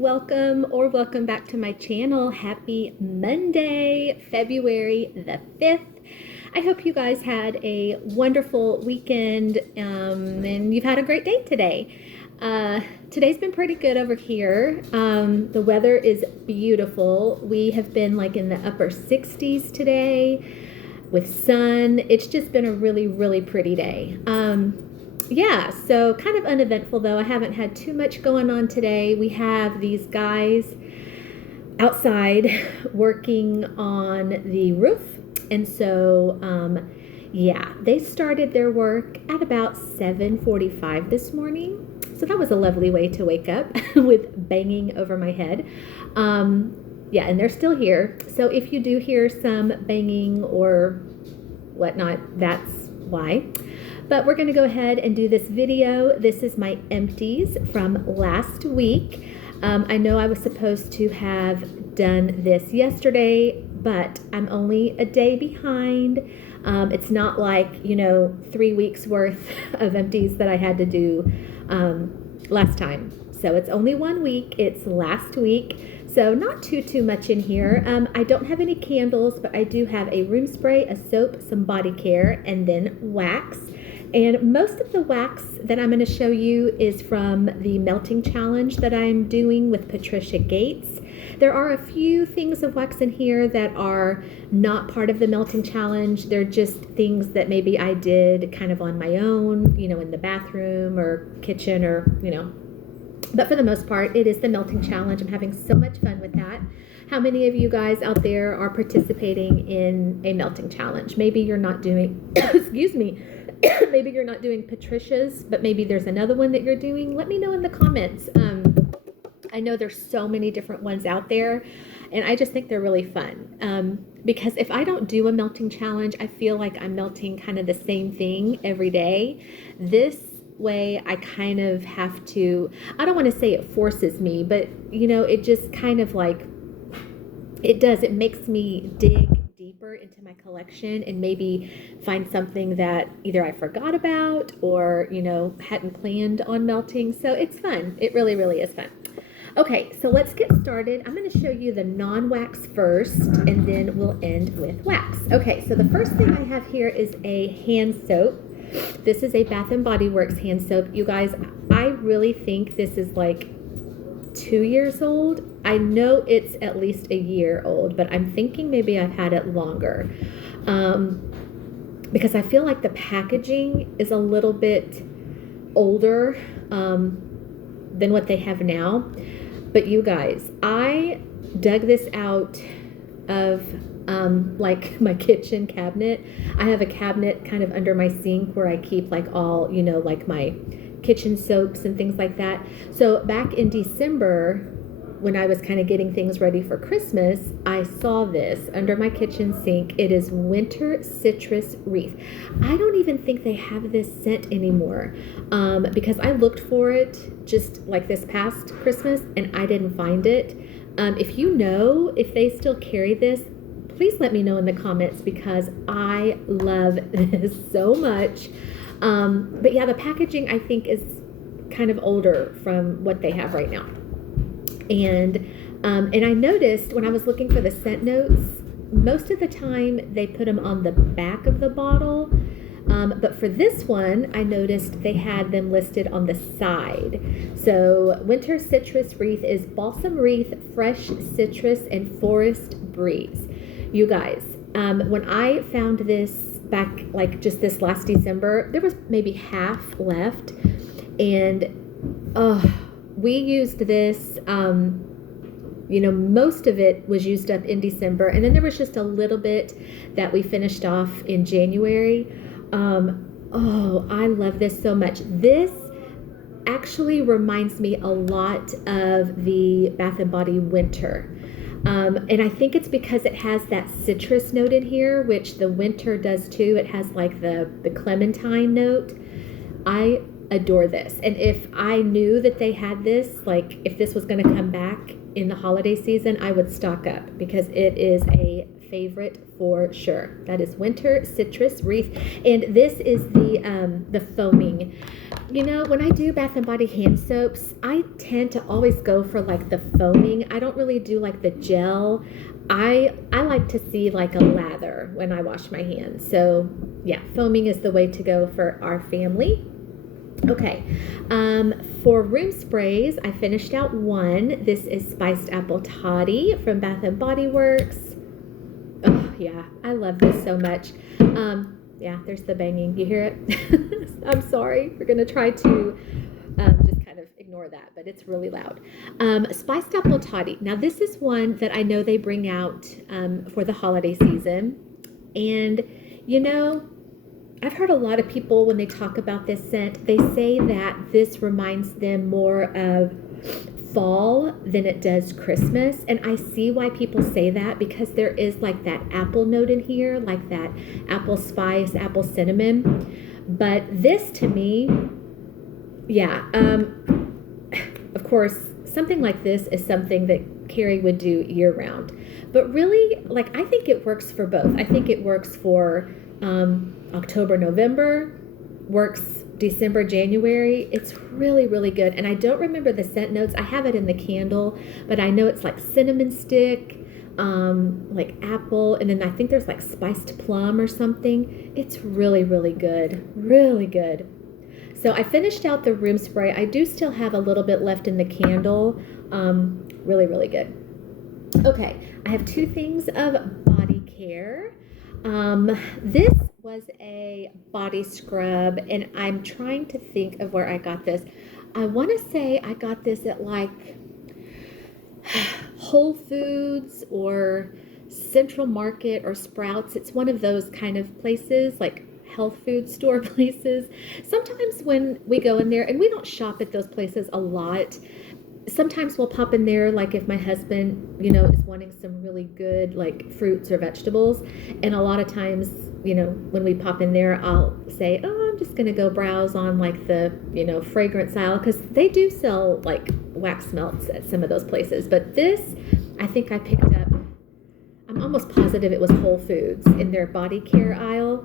welcome back to my channel. Happy Monday, February the 5th. I hope you guys had a wonderful weekend and you've had a great day today. Today's been pretty good over here. The weather is beautiful. We have been like in the upper 60s today with sun. It's just been a really, really pretty day. Yeah, so kind of uneventful though. I haven't had too much going on today. We have these guys outside working on the roof. And so, yeah, they started their work at about 7:45 this morning. So that was a lovely way to wake up with banging over my head. Yeah, and they're still here. So if you do hear some banging or whatnot, that's why. But we're going to go ahead and do this video. This is my empties from last week. I know I was supposed to have done this yesterday, but I'm only a day behind. It's not like, 3 weeks worth of empties that I had to do last time. So it's only 1 week. It's last week. So not too much in here. I don't have any candles, but I do have a room spray, a soap, some body care, and then wax. And most of the wax that I'm going to show you is from the melting challenge that I'm doing with Patricia Gates. There are a few things of wax in here that are not part of the melting challenge. They're just things that maybe I did kind of on my own, in the bathroom or kitchen or, But for the most part, it is the melting challenge. I'm having so much fun with that. How many of you guys out there are participating in a melting challenge? Maybe you're not doing, excuse me, maybe you're not doing Patricia's, but maybe there's another one that you're doing. Let me know in the comments. I know there's so many different ones out there, and I just think they're really fun. Because if I don't do a melting challenge, I feel like I'm melting kind of the same thing every day. This way I kind of have to, I don't want to say it forces me, but it just kind of like, it makes me dig deeper into my collection and maybe find something that either I forgot about or, hadn't planned on melting. So it's fun. It really, really is fun. Okay, so let's get started. I'm going to show you the non-wax first, and then we'll end with wax. Okay, so the first thing I have here is a hand soap. This is a Bath & Body Works hand soap. You guys, I really think this is like 2 years old. I know it's at least a year old, but I'm thinking maybe I've had it longer. Because I feel like the packaging is a little bit older than what they have now. But you guys, I dug this out of like my kitchen cabinet. I have a cabinet kind of under my sink where I keep like all, like my kitchen soaps and things like that. So back in December, when I was kind of getting things ready for Christmas, I saw this under my kitchen sink. It is Winter Citrus Wreath. I don't even think they have this scent anymore because I looked for it just like this past Christmas and I didn't find it. If you know if they still carry this, please let me know in the comments because I love this so much. But yeah, the packaging I think is kind of older from what they have right now. And I noticed when I was looking for the scent notes, most of the time they put them on the back of the bottle. But for this one, I noticed they had them listed on the side. So Winter Citrus Wreath is Balsam Wreath, Fresh Citrus, and Forest Breeze. You guys, when I found this back like just this last December, there was maybe half left. And we used this, most of it was used up in December. And then there was just a little bit that we finished off in January. I love this so much. This actually reminds me a lot of the Bath & Body Winter. And I think it's because it has that citrus note in here, which the Winter does too. It has like the clementine note. I adore this. And if I knew that they had this, like if this was going to come back in the holiday season, I would stock up because it is a favorite for sure. That is Winter Citrus Wreath, and this is the foaming. You know, when I do Bath and Body hand soaps, I tend to always go for like the foaming. I don't really do like the gel. I like to see like a lather when I wash my hands. So yeah, foaming is the way to go for our family. Okay, for room sprays, I finished out one. This is Spiced Apple Toddy from Bath and Body Works. Oh yeah, I love this so much. Yeah, there's the banging. You hear it? I'm sorry. We're gonna try to just kind of ignore that, but it's really loud. Spiced Apple Toddy. Now this is one that I know they bring out for the holiday season, and you know, I've heard a lot of people when they talk about this scent, they say that this reminds them more of fall than it does Christmas. And I see why people say that, because there is like that apple note in here, like that apple spice, apple cinnamon. But this to me, yeah, of course, something like this is something that Carrie would do year round. But really, like, I think it works for both. I think it works for October, November, works December, January. It's really, really good. And I don't remember the scent notes. I have it in the candle, but I know it's like cinnamon stick, like apple, and then I think there's like spiced plum or something. It's really, really good. Really good. So I finished out the room spray. I do still have a little bit left in the candle. Really, really good. Okay, I have two things of body care. This was a body scrub, and I'm trying to think of where I got this. I want to say I got this at like Whole Foods or Central Market or Sprouts. It's one of those kind of places, like health food store places. Sometimes when we go in there, and we don't shop at those places a lot, sometimes we'll pop in there, like if my husband, you know, is wanting some really good like fruits or vegetables. And a lot of times, you know, when we pop in there, I'll say, oh, I'm just going to go browse on like the, you know, fragrance aisle, because they do sell like wax melts at some of those places. But this, I think I picked up, I'm almost positive it was Whole Foods in their body care aisle.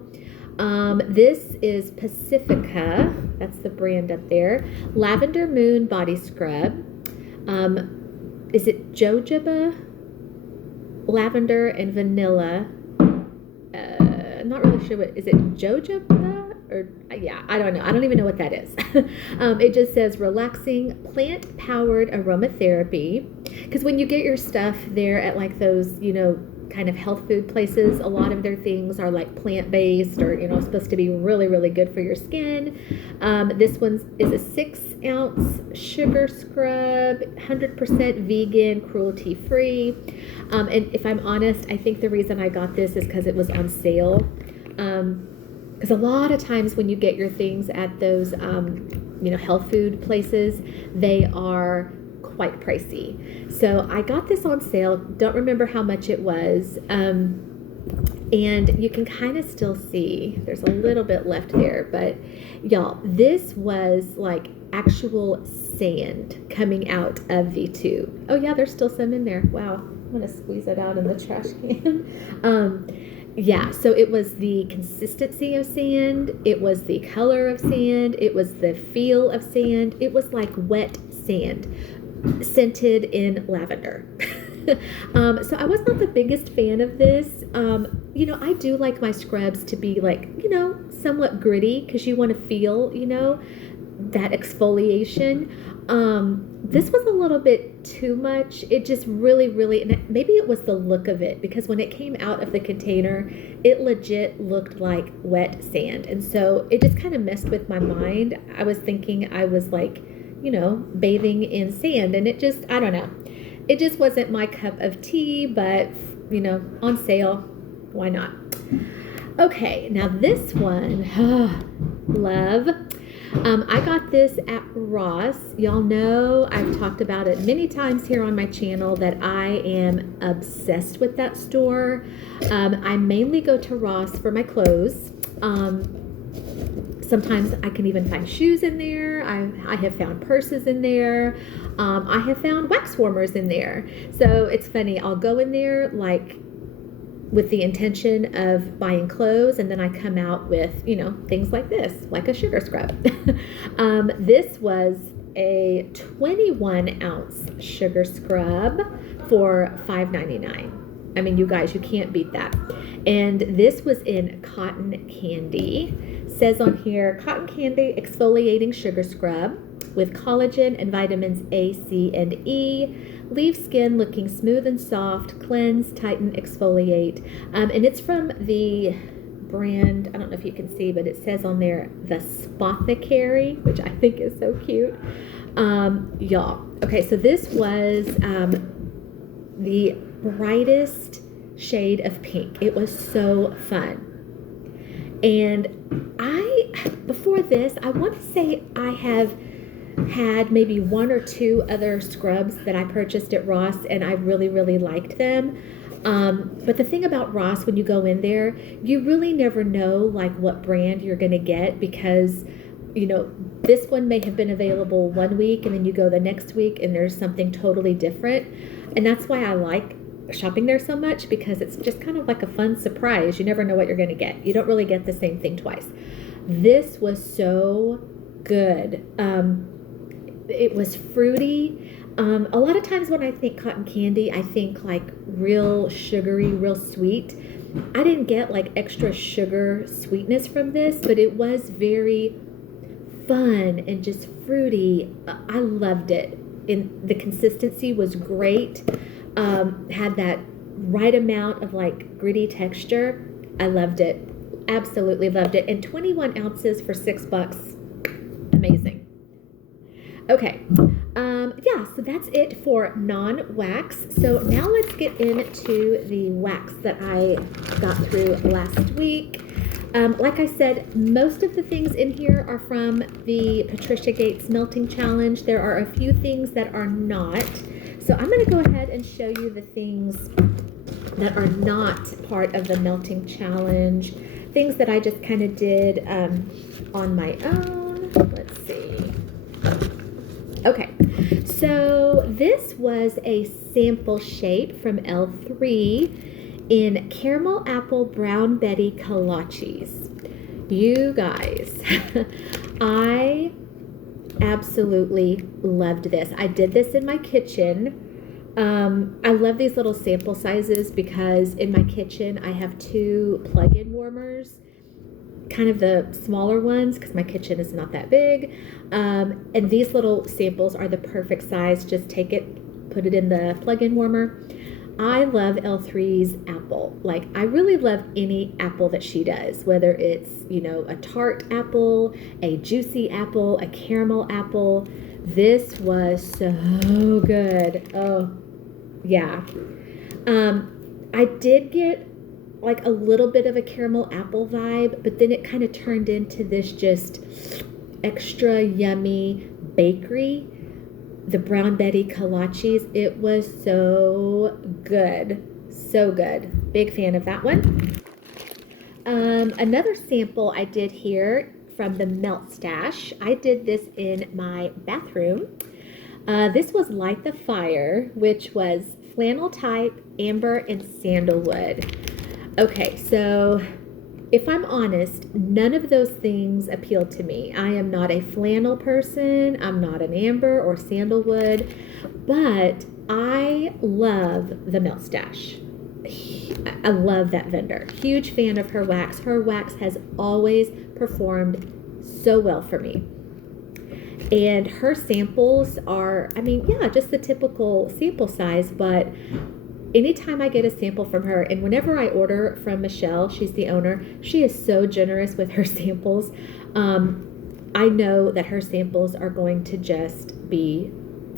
This is Pacifica, that's the brand up there, Lavender Moon Body Scrub. Is it jojoba, lavender, and vanilla? I'm not really sure what, is it jojoba? Or, yeah, I don't know. I don't even know what that is. It just says relaxing plant-powered aromatherapy. Because when you get your stuff there at like those, you know, kind of health food places, a lot of their things are like plant-based or, you know, supposed to be really, really good for your skin. This one is a 6-ounce sugar scrub, 100% vegan, cruelty-free. And if I'm honest, I think the reason I got this is because it was on sale. Because a lot of times when you get your things at those, you know, health food places, they are quite pricey. So I got this on sale. Don't remember how much it was. And you can kind of still see there's a little bit left there, but y'all, this was like actual sand coming out of the tube. Oh yeah, there's still some in there. Wow. I'm going to squeeze it out in the trash can. Yeah, so it was the consistency of sand. It was the color of sand. It was the feel of sand. It was like wet sand, scented in lavender. So I was not the biggest fan of this. You know, I do like my scrubs to be like, you know, somewhat gritty, because you want to feel, you know, that exfoliation. This was a little bit too much. It just really, really, and maybe it was the look of it, because when it came out of the container, it legit looked like wet sand. And so it just kind of messed with my mind. I was thinking I was like, you know, bathing in sand, and it just, I don't know. It just wasn't my cup of tea, but, you know, on sale, why not? Okay, now this one, love. I got this at Ross. Y'all know I've talked about it many times here on my channel that I am obsessed with that store. I mainly go to Ross for my clothes. Sometimes I can even find shoes in there. I have found purses in there. I have found wax warmers in there. So it's funny. I'll go in there like with the intention of buying clothes, and then I come out with, things like this, like a sugar scrub. This was a 21-ounce sugar scrub for $5.99. I mean, you guys, you can't beat that. And this was in cotton candy. Says on here, cotton candy exfoliating sugar scrub with collagen and vitamins A, C, and E. Leave skin looking smooth and soft. Cleanse, tighten, exfoliate. And it's from the brand, I don't know if you can see, but it says on there, the Spothicary, which I think is so cute. Y'all. Okay, so this was the brightest shade of pink. It was so fun. And before this, I want to say I have had maybe one or two other scrubs that I purchased at Ross, and I really, really liked them. But the thing about Ross, when you go in there, you really never know like what brand you're going to get, because this one may have been available one week and then you go the next week and there's something totally different. And that's why I like shopping there so much, because it's just kind of like a fun surprise. You never know what you're going to get. You don't really get the same thing twice. This was so good. It was fruity. A lot of times when I think cotton candy, I think like real sugary, real sweet. I didn't get like extra sugar sweetness from this, but it was very fun and just fruity. I loved it. And the consistency was great. Had that right amount of like gritty texture. I loved it. Absolutely loved it. And 21 ounces for $6. Amazing. Okay. Yeah, so that's it for non-wax. So now let's get into the wax that I got through last week. Like I said, most of the things in here are from the Patricia Gates Melting Challenge. There are a few things that are not. So I'm going to go ahead and show you the things that are not part of the Melting Challenge. Things that I just kind of did on my own. Let's see. Okay, so this was a sample shape from L3 in Caramel Apple Brown Betty Kolaches. You guys, I absolutely loved this. I did this in my kitchen. I love these little sample sizes because in my kitchen I have 2 plug-in warmers, kind of the smaller ones because my kitchen is not that big. And these little samples are the perfect size. Just take it, put it in the plug-in warmer. I love L3's apple. Like, I really love any apple that she does, whether it's, a tart apple, a juicy apple, a caramel apple. This was so good. Oh, yeah. I did get like a little bit of a caramel apple vibe, but then it kind of turned into this just extra yummy bakery. The Brown Betty Kolaches, it was so good. So good. Big fan of that one. Another sample I did here from the Melt Stash. I did this in my bathroom. This was Light the Fire, which was flannel type, amber, and sandalwood. Okay, so if I'm honest, none of those things appeal to me. I am not a flannel person. I'm not an amber or sandalwood, but I love the Melt Stash. I love that vendor. Huge fan of her wax. Her wax has always performed so well for me. And her samples are, just the typical sample size, but anytime I get a sample from her, and whenever I order from Michelle, she's the owner, she is so generous with her samples. I know that her samples are going to just be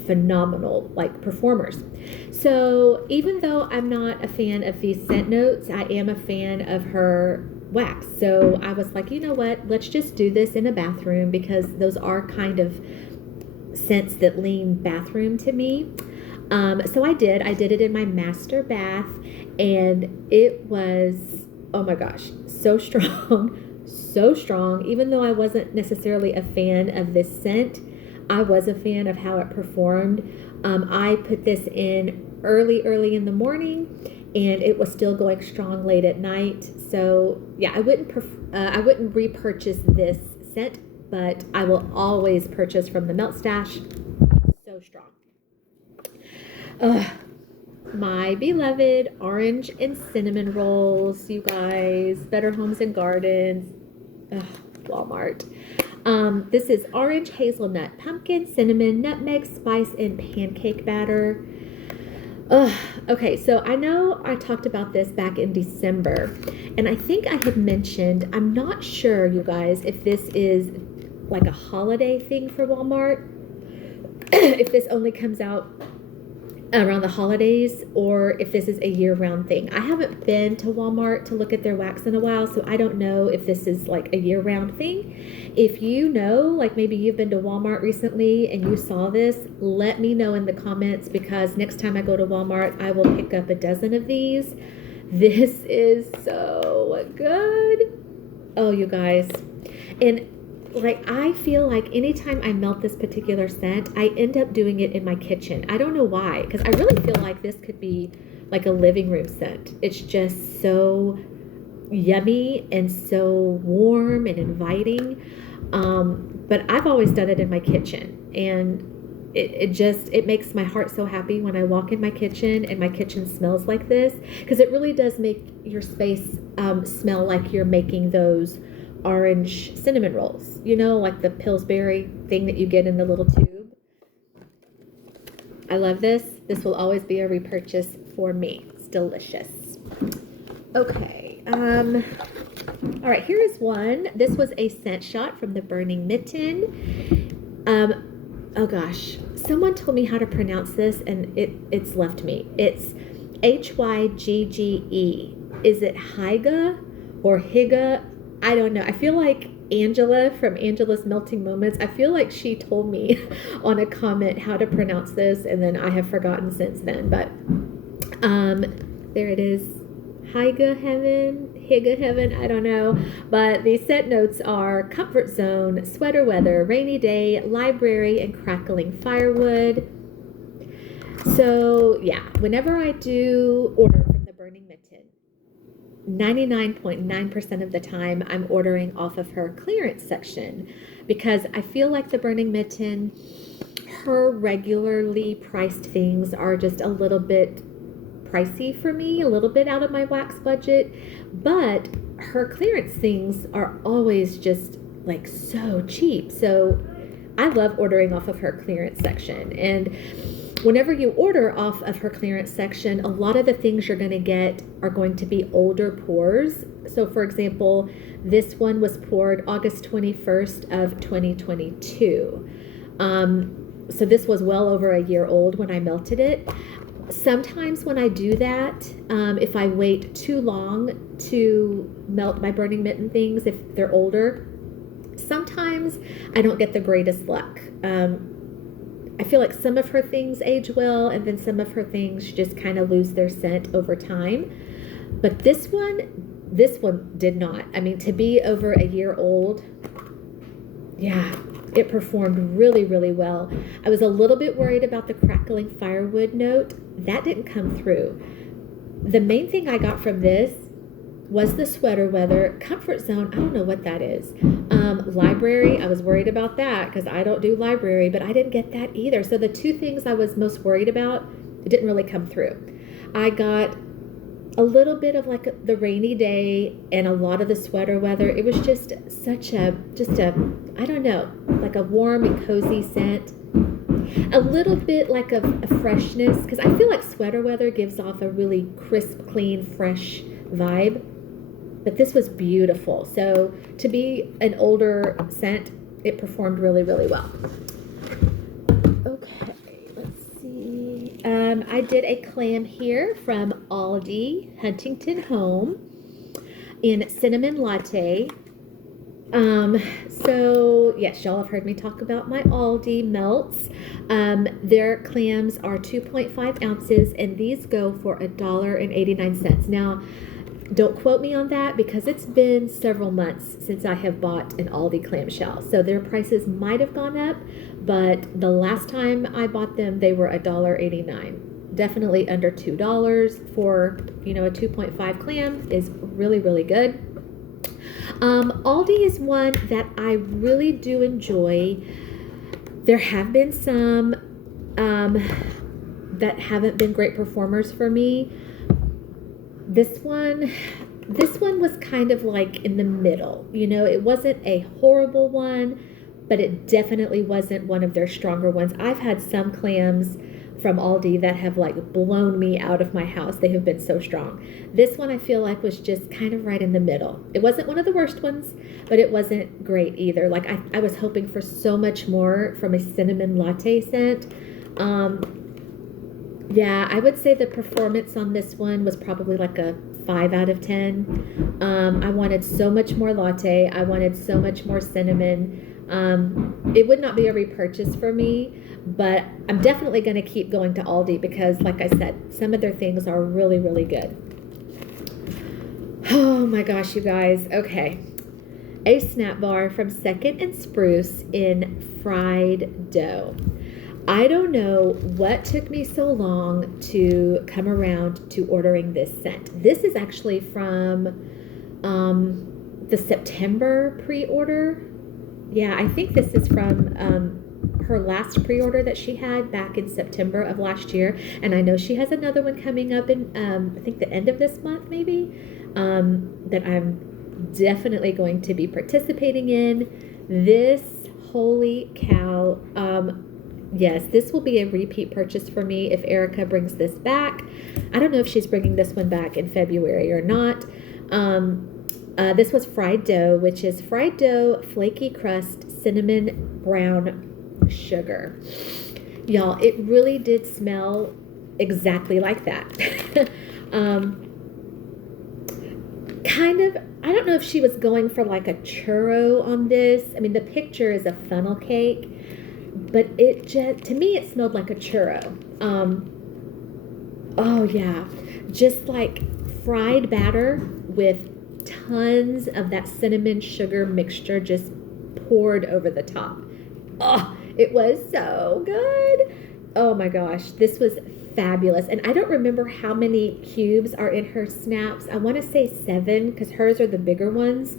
phenomenal, like performers. So even though I'm not a fan of these scent notes, I am a fan of her wax. So I was like, you know what, let's just do this in a bathroom, because those are kind of scents that lean bathroom to me. So I did it in my master bath, and it was, oh my gosh, so strong, so strong. Even though I wasn't necessarily a fan of this scent, I was a fan of how it performed. I put this in early in the morning, and it was still going strong late at night. So yeah, I wouldn't repurchase this scent, but I will always purchase from the Melt Stash. So strong. My beloved orange and cinnamon rolls, you guys. Better Homes and Gardens. Walmart. This is orange, hazelnut, pumpkin, cinnamon, nutmeg, spice, and pancake batter. Okay, so I know I talked about this back in December, and I think I had mentioned, I'm not sure, you guys, if this is like a holiday thing for Walmart, if this only comes out around the holidays, or if this is a year-round thing. I haven't been to Walmart to look at their wax in a while, so I don't know if this is like a year-round thing. If you know, like maybe you've been to Walmart recently and you saw this, let me know in the comments, because next time I go to Walmart, I will pick up a dozen of these. This is so good. Oh, you guys. And like, I feel like anytime I melt this particular scent, I end up doing it in my kitchen. I don't know why, because I really feel like this could be like a living room scent. It's just so yummy and so warm and inviting. But I've always done it in my kitchen, and it makes my heart so happy when I walk in my kitchen and my kitchen smells like this, because it really does make your space smell like you're making those orange cinnamon rolls, you know, like the Pillsbury thing that you get in the little tube. I love this. This will always be a repurchase for me. It's delicious. Okay. All right, here is one. This was a scent shot from the Burning Mitten. Oh gosh, someone told me how to pronounce this, and it's left me. It's Hygge. Is it Hyga or Higa? I don't know. I feel like Angela from Angela's Melting Moments, I feel like she told me on a comment how to pronounce this, and then I have forgotten since then. But there it is. Higa Heaven, I don't know. But the scent notes are comfort zone, sweater weather, rainy day, library, and crackling firewood. So yeah, whenever I do order from the Burning Mitten, 99.9% of the time I'm ordering off of her clearance section, because I feel like the Burning Mitten, her regularly priced things are just a little bit pricey for me, a little bit out of my wax budget, but her clearance things are always just like so cheap. So I love ordering off of her clearance section. And whenever you order off of her clearance section, a lot of the things you're going to get are going to be older pours. So for example, this one was poured August 21st of 2022. So this was well over a year old when I melted it. Sometimes when I do that, if I wait too long to melt my Burning Mitten things, if they're older, sometimes I don't get the greatest luck. I feel like some of her things age well, and then some of her things just kind of lose their scent over time. But this one did not. I mean, to be over a year old, yeah, it performed really, really well. I was a little bit worried about the crackling firewood note. That didn't come through. The main thing I got from this was the sweater weather. Comfort zone, I don't know what that is. Library, I was worried about that because I don't do library, but I didn't get that either. So the two things I was most worried about, it didn't really come through. I got a little bit of like the rainy day and a lot of the sweater weather. It was just such a, I don't know, like a warm and cozy scent. A little bit like a freshness, because I feel like sweater weather gives off a really crisp, clean, fresh vibe. But this was beautiful. So to be an older scent, it performed really, really well. Okay, let's see. I did a clam here from Aldi Huntington Home in cinnamon latte. So yes, y'all have heard me talk about my Aldi melts. Their clams are 2.5 ounces, and these go for $1.89. Now, don't quote me on that because it's been several months since I have bought an Aldi clamshell. So their prices might have gone up, but the last time I bought them, they were $1.89. definitely under $2 for, you know, a 2.5 clam is really, really good. Aldi is one that I really do enjoy. There have been some that haven't been great performers for me. This one was kind of like in the middle. You know, it wasn't a horrible one, but it definitely wasn't one of their stronger ones. I've had some clams from Aldi that have like blown me out of my house. They have been so strong. This one I feel like was just kind of right in the middle. It wasn't one of the worst ones, but it wasn't great either. Like I was hoping for so much more from a cinnamon latte scent. Yeah, I would say the performance on this one was probably like a 5 out of 10. I wanted so much more latte. I wanted so much more cinnamon. It would not be a repurchase for me, but I'm definitely going to keep going to Aldi because, like I said, some of their things are really, really good. Oh my gosh, you guys. Okay. A snap bar from Second and Spruce in fried dough. I don't know what took me so long to come around to ordering this scent. This is actually from the September pre-order. Yeah, I think this is from her last pre-order that she had back in September of last year. And I know she has another one coming up in, I think the end of this month maybe, that I'm definitely going to be participating in. This, holy cow, yes, this will be a repeat purchase for me if Erica brings this back. I don't know if she's bringing this one back in February or not. This was fried dough, which is fried dough, flaky crust, cinnamon, brown sugar. Y'all, it really did smell exactly like that. Kind of, I don't know if she was going for like a churro on this. I mean, the picture is a funnel cake, but it just, to me, it smelled like a churro. Oh yeah, just like fried batter with tons of that cinnamon sugar mixture just poured over the top. Oh, it was so good. Oh my gosh, this was fabulous. And I don't remember how many cubes are in her snaps. I want to say 7 because hers are the bigger ones.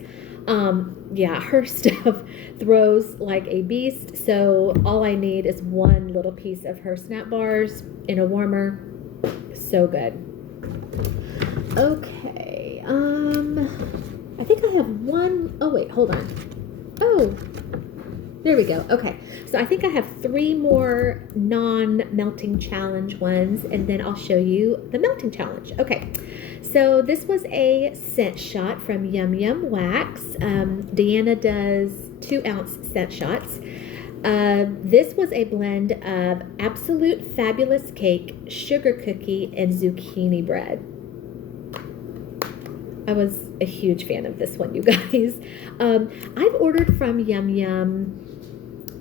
Yeah, her stuff throws like a beast. So all I need is one little piece of her snap bars in a warmer. So good. Okay. I think I have one. Oh wait, hold on. Oh, there we go. Okay. So I think I have 3 more non-melting challenge ones, and then I'll show you the melting challenge. Okay. So this was a scent shot from Yum Yum Wax. Deanna does 2-ounce scent shots. This was a blend of Absolute Fabulous Cake, Sugar Cookie, and Zucchini Bread. I was a huge fan of this one, you guys. I've ordered from Yum Yum,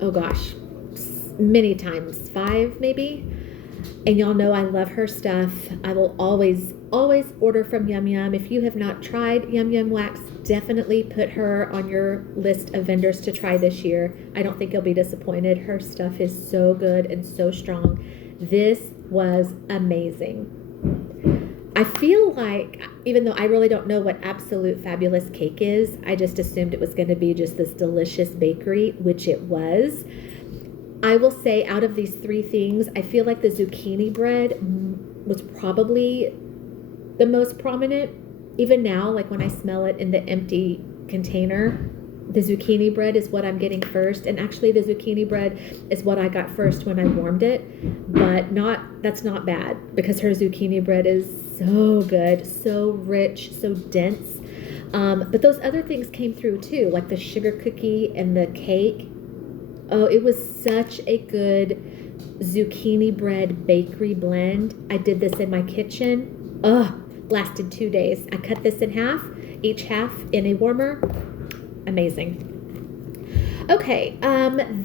oh gosh, many times, 5 maybe. And y'all know I love her stuff. I will always order from Yum Yum. If you have not tried Yum Yum Wax, definitely put her on your list of vendors to try this year. I don't think you'll be disappointed. Her stuff is so good and so strong. This was amazing. I feel like, even though I really don't know what Absolute Fabulous Cake is, I just assumed it was going to be just this delicious bakery, which it was. I will say out of these 3 things, I feel like the zucchini bread was probably the most prominent. Even now, like when I smell it in the empty container, the zucchini bread is what I'm getting first. And actually the zucchini bread is what I got first when I warmed it, but that's not bad because her zucchini bread is so good, so rich, so dense. But those other things came through too, like the sugar cookie and the cake. Oh, it was such a good zucchini bread bakery blend. I did this in my kitchen. Lasted 2 days. I cut this in half, each half in a warmer. Amazing. Okay,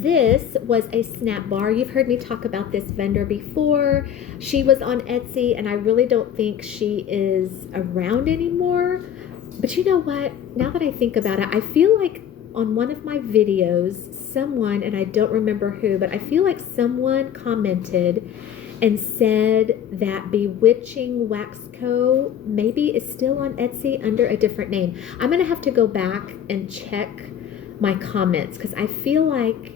this was a snap bar. You've heard me talk about this vendor before. She was on Etsy, and I really don't think she is around anymore. But you know what? Now that I think about it, I feel like on one of my videos, someone, and I don't remember who, but I feel like someone commented and said that Bewitching Wax Co. maybe is still on Etsy under a different name. I'm going to have to go back and check my comments because I feel like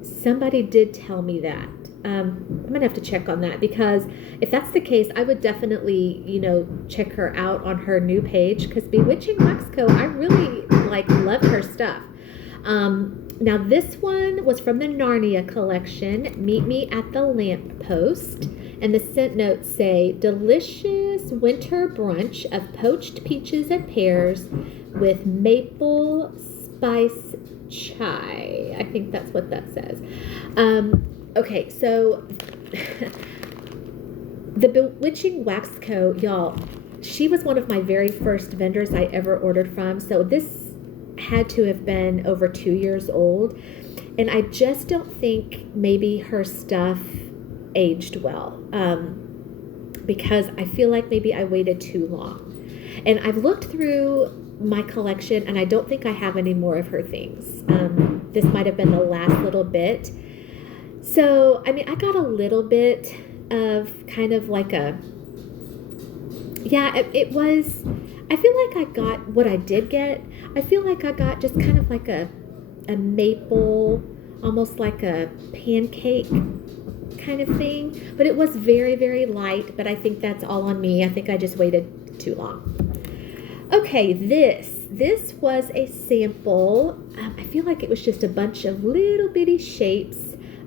somebody did tell me that. I'm going to have to check on that because if that's the case, I would definitely, check her out on her new page because Bewitching Wax Co., I really love her stuff. Now this one was from the Narnia collection, Meet Me at the Lamppost, and the scent notes say, delicious winter brunch of poached peaches and pears with maple spice chai. I think that's what that says. Okay, so the Bewitching Wax Co., y'all, she was one of my very first vendors I ever ordered from, so this had to have been over 2 years old, and I just don't think maybe her stuff aged well, because I feel like maybe I waited too long. And I've looked through my collection, and I don't think I have any more of her things. This might have been the last little bit. So, I got a little bit of kind of like a, it was, I feel like I got what I did get. I feel like I got just kind of like a maple, almost like a pancake kind of thing. But it was very, very light, but I think that's all on me. I think I just waited too long. Okay, this was a sample. I feel like it was just a bunch of little bitty shapes.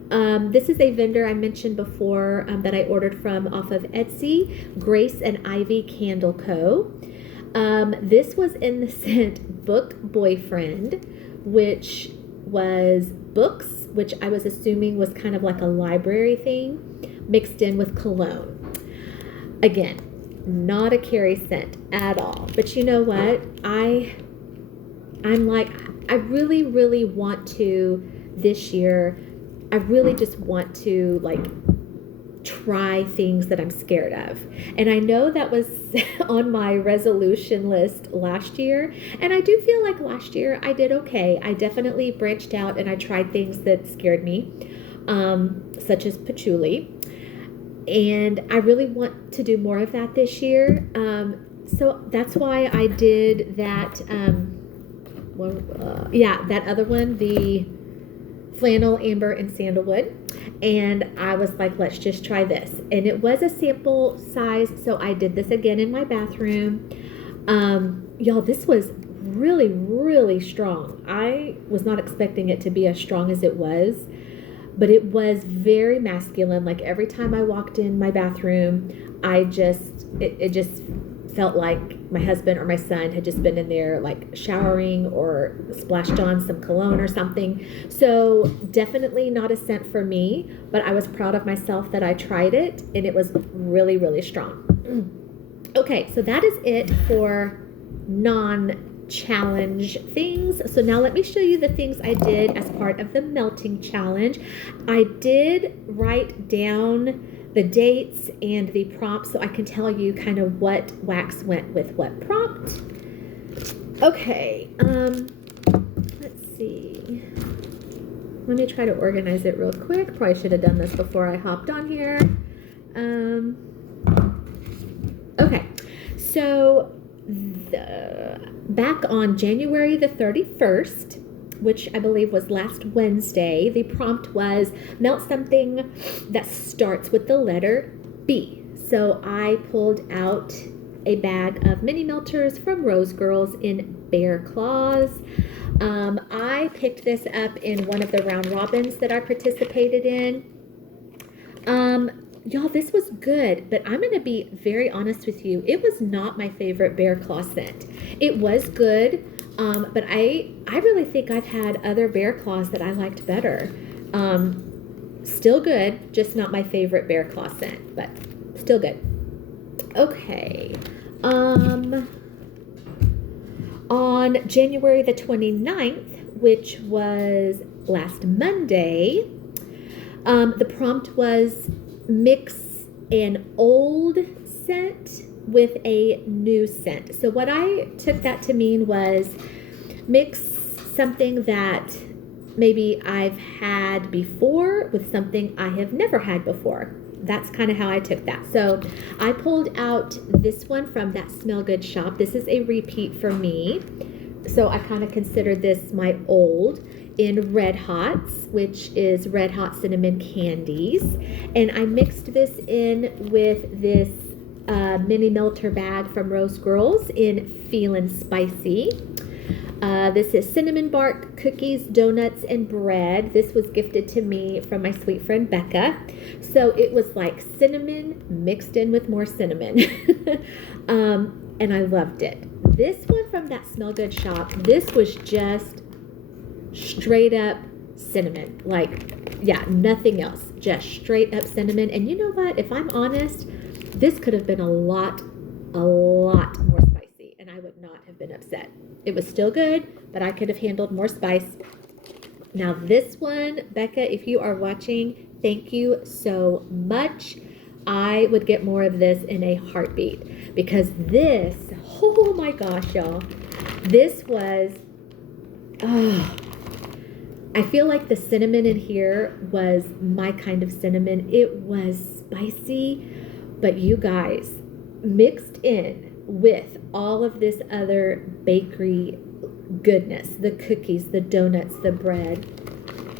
This is a vendor I mentioned before that I ordered from off of Etsy, Grace and Ivy Candle Co. This was in the scent Book Boyfriend, which was books, which I was assuming was kind of like a library thing, mixed in with cologne. Again, not a Carrie scent at all. But you know what? I really, really want to this year. I really just want to try things that I'm scared of. And I know that was on my resolution list last year. And I do feel like last year I did okay. I definitely branched out and I tried things that scared me, such as patchouli. And I really want to do more of that this year. So that's why I did that, that other one, the flannel, amber, and sandalwood. And I was like, let's just try this. And it was a sample size, so I did this again in my bathroom. Y'all, this was really, really strong. I was not expecting it to be as strong as it was, but it was very masculine. Like every time I walked in my bathroom, it just felt like my husband or my son had just been in there showering or splashed on some cologne or something. So definitely not a scent for me, but I was proud of myself that I tried it and it was really, really strong. Okay, so that is it for non-challenge things. So now let me show you the things I did as part of the melting challenge. I did write down the dates and the prompts so I can tell you kind of what wax went with what prompt. Okay, let's see. Let me try to organize it real quick. Probably should have done this before I hopped on here. Okay, so back on January the 31st, which I believe was last Wednesday, the prompt was melt something that starts with the letter B. So I pulled out a bag of mini melters from Rose Girls in Bear Claws. I picked this up in one of the round robins that I participated in. Y'all, this was good, but I'm going to be very honest with you. It was not my favorite Bear Claw scent. It was good, but I really think I've had other Bear Claws that I liked better. Still good, just not my favorite Bear Claw scent, but still good. Okay. On January the 29th, which was last Monday, the prompt was mix an old scent with a new scent. So what I took that to mean was mix something that maybe I've had before with something I have never had before. that's kind of how I took that. So I pulled out this one from that Smell Good shop. This is a repeat for me. So I kind of consider this my old in Red Hots, which is Red Hot Cinnamon Candies. And I mixed this in with this mini melter bag from Rose Girls in Feelin' Spicy. This is cinnamon bark, cookies, donuts, and bread. This was gifted to me from my sweet friend Becca. So it was like cinnamon mixed in with more cinnamon. And I loved it. This one from that Smell Good shop, this was just straight up cinnamon. Like, yeah, nothing else. Just straight up cinnamon. And you know what? If I'm honest, this could have been a lot more spicy, and I would not have been upset. It was still good, but I could have handled more spice. Now this one, Becca, if you are watching, thank you so much. I would get more of this in a heartbeat, because this, oh my gosh, y'all, this was, I feel like the cinnamon in here was my kind of cinnamon. It was spicy, but you guys, mixed in with all of this other bakery goodness, the cookies, the donuts, the bread,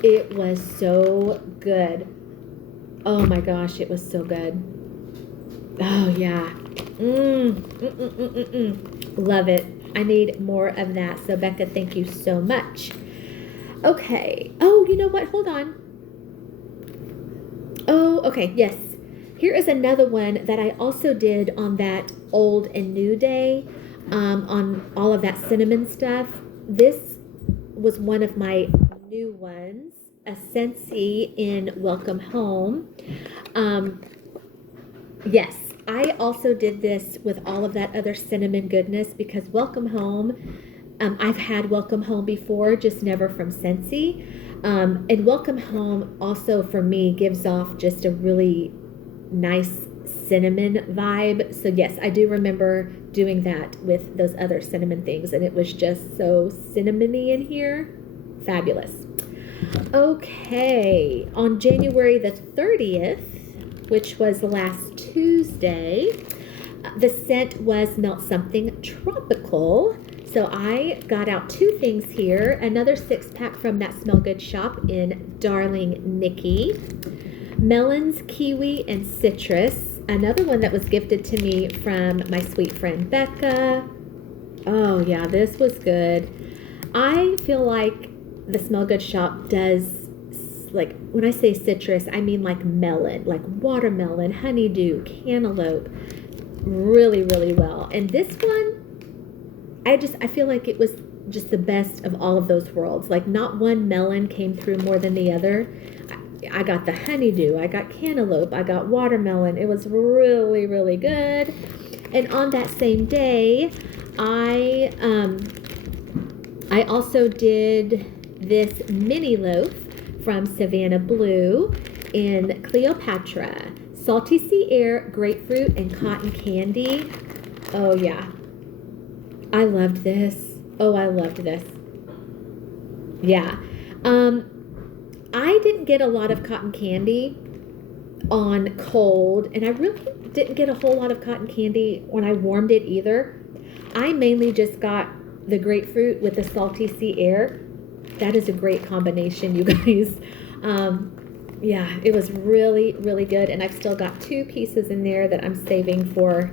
it was so good. Oh my gosh, it was so good. Oh yeah. Love it. I need more of that. So Becca, thank you so much. Okay. Oh, you know what? Hold on. Oh, okay. Yes. Here is another one that I also did on that old and new day, on all of that cinnamon stuff. This was one of my new ones, a Scentsy in Welcome Home. Yes, I also did this with all of that other cinnamon goodness, because Welcome Home, I've had Welcome Home before, just never from Scentsy. And Welcome Home also for me gives off just a really nice cinnamon vibe. So yes, I do remember doing that with those other cinnamon things, and it was just so cinnamony in here. Fabulous. Okay, on January the 30th, which was last Tuesday, the scent was Melt Something Tropical. So I got out two things here. Another 6-pack from that Smell Good shop in Darling Nikki. Melons, kiwi, and citrus. Another one that was gifted to me from my sweet friend Becca. Oh yeah, this was good. I feel like the Smell Good shop does, like, when I say citrus, I mean like melon, like watermelon, honeydew, cantaloupe, really, really well. And this one, I feel like it was just the best of all of those worlds. Like, not one melon came through more than the other. I got the honeydew, I got cantaloupe, I got watermelon. It was really, really good. And on that same day, I also did this mini loaf from Savannah Blue in Cleopatra. Salty sea air, grapefruit, and cotton candy. Oh yeah. I loved this. Oh, I loved this. Yeah. I didn't get a lot of cotton candy on cold, and I really didn't get a whole lot of cotton candy when I warmed it either. I mainly just got the grapefruit with the salty sea air. That is a great combination, you guys. Yeah, it was really, really good, and I've still got 2 pieces in there that I'm saving for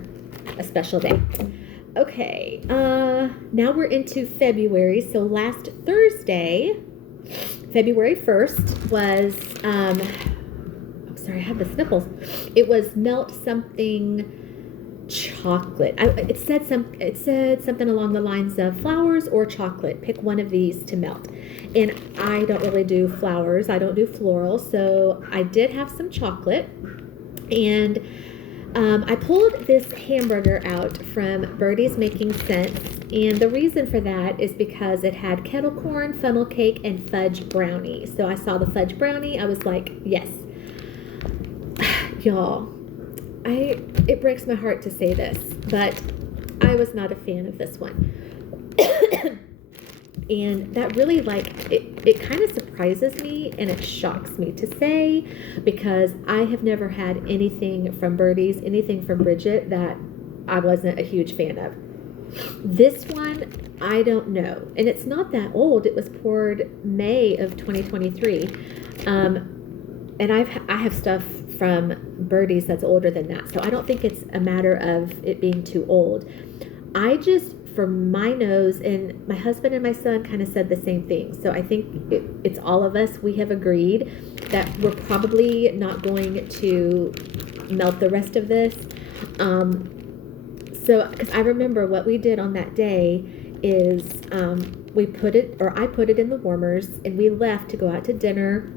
a special day. Okay, now we're into February. So last Thursday, February 1st, was, I'm sorry, I have the sniffles. It was Melt Something Chocolate. It said something along the lines of flowers or chocolate. Pick one of these to melt. And I don't really do flowers. I don't do floral. So I did have some chocolate. And I pulled this hamburger out from Birdie's Making Sense, and the reason for that is because it had kettle corn, funnel cake, and fudge brownie. So I saw the fudge brownie, I was like, yes. Y'all, it breaks my heart to say this, but I was not a fan of this one. And that really, like, it kind of surprises me and it shocks me to say, because I have never had anything from Birdie's, anything from Bridget that I wasn't a huge fan of. This one, I don't know. And it's not that old. It was poured May of 2023. And I have stuff from Birdie's that's older than that. So I don't think it's a matter of it being too old. I just, for my nose, and my husband and my son kind of said the same thing. So I think it's all of us. We have agreed that we're probably not going to melt the rest of this. So, because I remember what we did on that day is I put it in the warmers, and we left to go out to dinner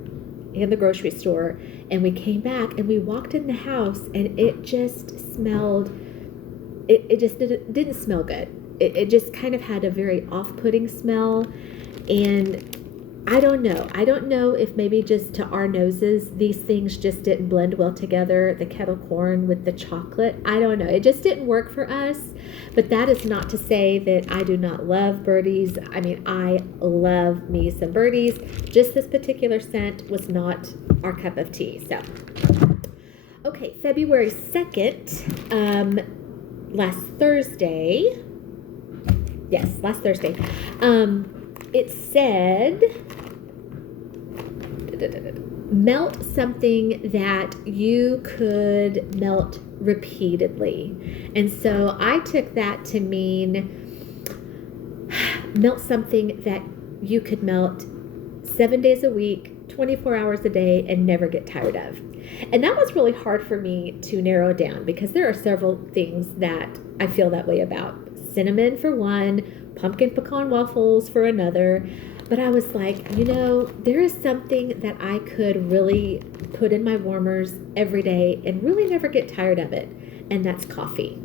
in the grocery store, and we came back and we walked in the house, and it just smelled, it just didn't smell good. It just kind of had a very off-putting smell, and I don't know if maybe just to our noses these things just didn't blend well together, the kettle corn with the chocolate. I don't know, it just didn't work for us. But that is not to say that I do not love Birdie's. I mean, I love me some Birdie's. Just this particular scent was not our cup of tea. So okay, February 2nd, last Thursday, it said melt something that you could melt repeatedly. And so I took that to mean melt something that you could melt 7 days a week, 24 hours a day, and never get tired of. And that was really hard for me to narrow down, because there are several things that I feel that way about. Cinnamon for one, pumpkin pecan waffles for another. But I was like, there is something that I could really put in my warmers every day and really never get tired of it. And that's coffee.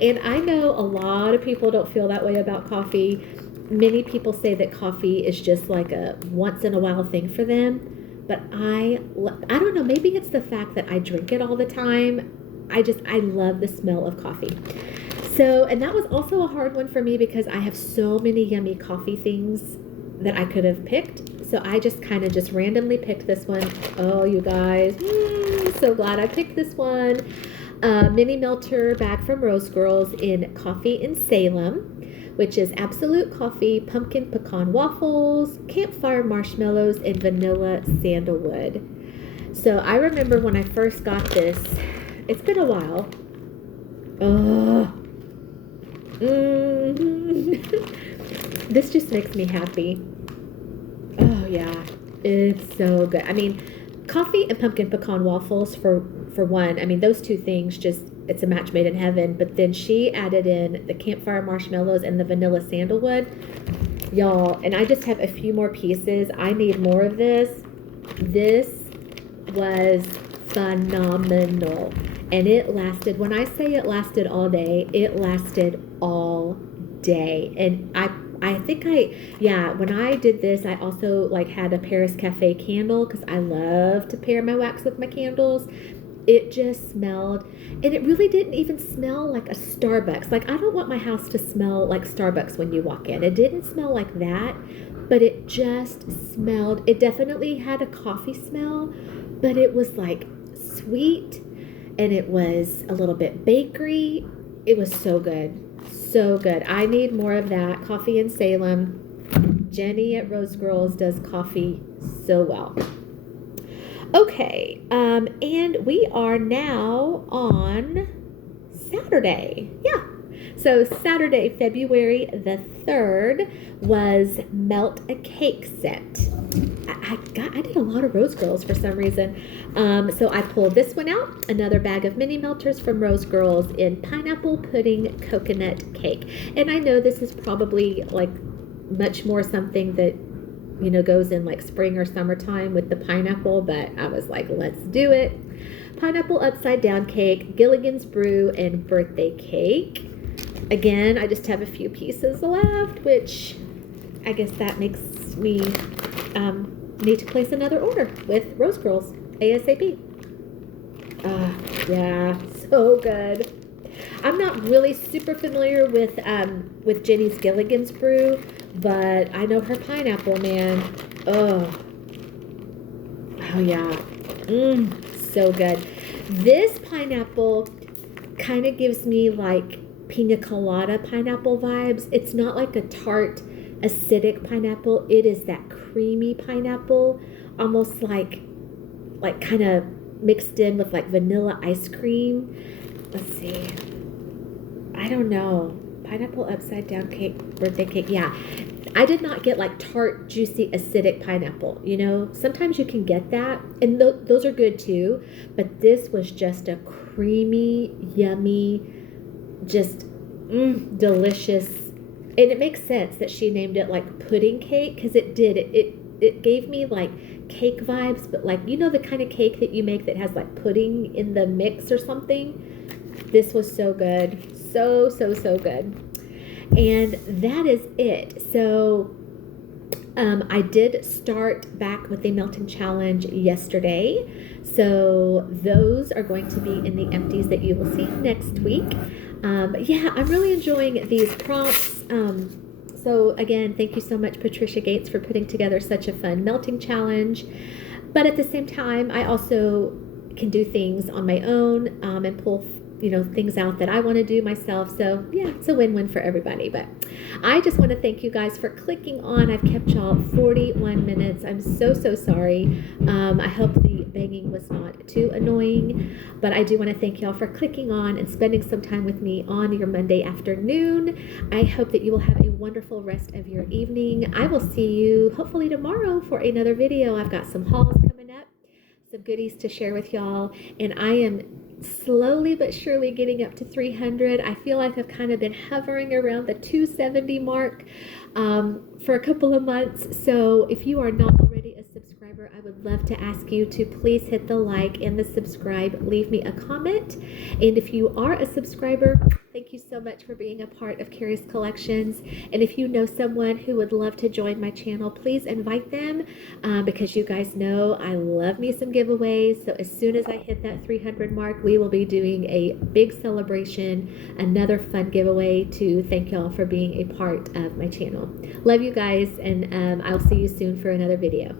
And I know a lot of people don't feel that way about coffee. Many people say that coffee is just like a once in a while thing for them. But I don't know, maybe it's the fact that I drink it all the time. I love the smell of coffee. So, and that was also a hard one for me, because I have so many yummy coffee things that I could have picked. So I just kind of just randomly picked this one. Oh, you guys, so glad I picked this one. Mini melter bag from Rose Girls in Coffee in Salem, which is absolute coffee, pumpkin pecan waffles, campfire marshmallows, and vanilla sandalwood. So I remember when I first got this, it's been a while. This just makes me happy. Oh yeah, it's so good. I mean, coffee and pumpkin pecan waffles for one. I mean, those two things, just, it's a match made in heaven. But then she added in the campfire marshmallows and the vanilla sandalwood, y'all. And I just have a few more pieces. I need more of this. This was phenomenal. And it lasted, when I say it lasted all day, it lasted all day. And I think when I did this, I also had a Paris Cafe candle, because I love to pair my wax with my candles. It just smelled, and it really didn't even smell like a Starbucks. Like, I don't want my house to smell like Starbucks when you walk in. It didn't smell like that, but it just smelled, it definitely had a coffee smell, but it was like sweet, and it was a little bit bakery. It was so good. So good. I need more of that. Coffee in Salem. Jenny at Rose Girls does coffee so well. Okay, and we are now on Saturday. Yeah. So Saturday, February the 3rd, was Melt a Cake set. I did a lot of Rose Girls for some reason. So I pulled this one out, another bag of mini melters from Rose Girls in pineapple pudding coconut cake. And I know this is probably much more something that goes in spring or summertime with the pineapple, but I was like, let's do it. Pineapple upside down cake, Gilligan's brew, and birthday cake. Again, I just have a few pieces left, which I guess that makes me need to place another order with Rose Girls ASAP. Yeah, so good. I'm not really super familiar with Jenny's Gilligan's brew, but I know her pineapple, man. Oh, oh yeah. So good. This pineapple kind of gives me like pina colada pineapple vibes. It's not like a tart, acidic pineapple. It is that creamy pineapple, almost like kind of mixed in with like vanilla ice cream. Let's see. I don't know. Pineapple upside down cake, birthday cake. Yeah. I did not get like tart, juicy, acidic pineapple. You know, sometimes you can get that, and those are good too. But this was just a creamy, yummy, just delicious. And it makes sense that she named it like pudding cake, because it did. It gave me like cake vibes, but like, you know, the kind of cake that you make that has like pudding in the mix or something. This was so good. So good. And that is it. So I did start back with the melting challenge yesterday. So those are going to be in the empties that you will see next week. But yeah, I'm really enjoying these prompts. So again, thank you so much, Patricia Gates, for putting together such a fun melting challenge. But at the same time, I also can do things on my own and pull things out that I want to do myself. So yeah, it's a win-win for everybody. But I just want to thank you guys for clicking on. I've kept y'all 41 minutes. I'm so sorry. I hope the banging was not too annoying, but I do want to thank y'all for clicking on and spending some time with me on your Monday afternoon. I hope that you will have a wonderful rest of your evening. I will see you hopefully tomorrow for another video. I've got some hauls coming up, some goodies to share with y'all, and I am slowly but surely getting up to 300. I feel like I've kind of been hovering around the 270 mark for a couple of months. So if you are not already a subscriber, I would love to ask you to please hit the like and the subscribe, leave me a comment. And if you are a subscriber, thank you so much for being a part of Curious Collections. And if you know someone who would love to join my channel, please invite them because you guys know I love me some giveaways. So as soon as I hit that 300 mark, we will be doing a big celebration, another fun giveaway to thank y'all for being a part of my channel. Love you guys, and I'll see you soon for another video.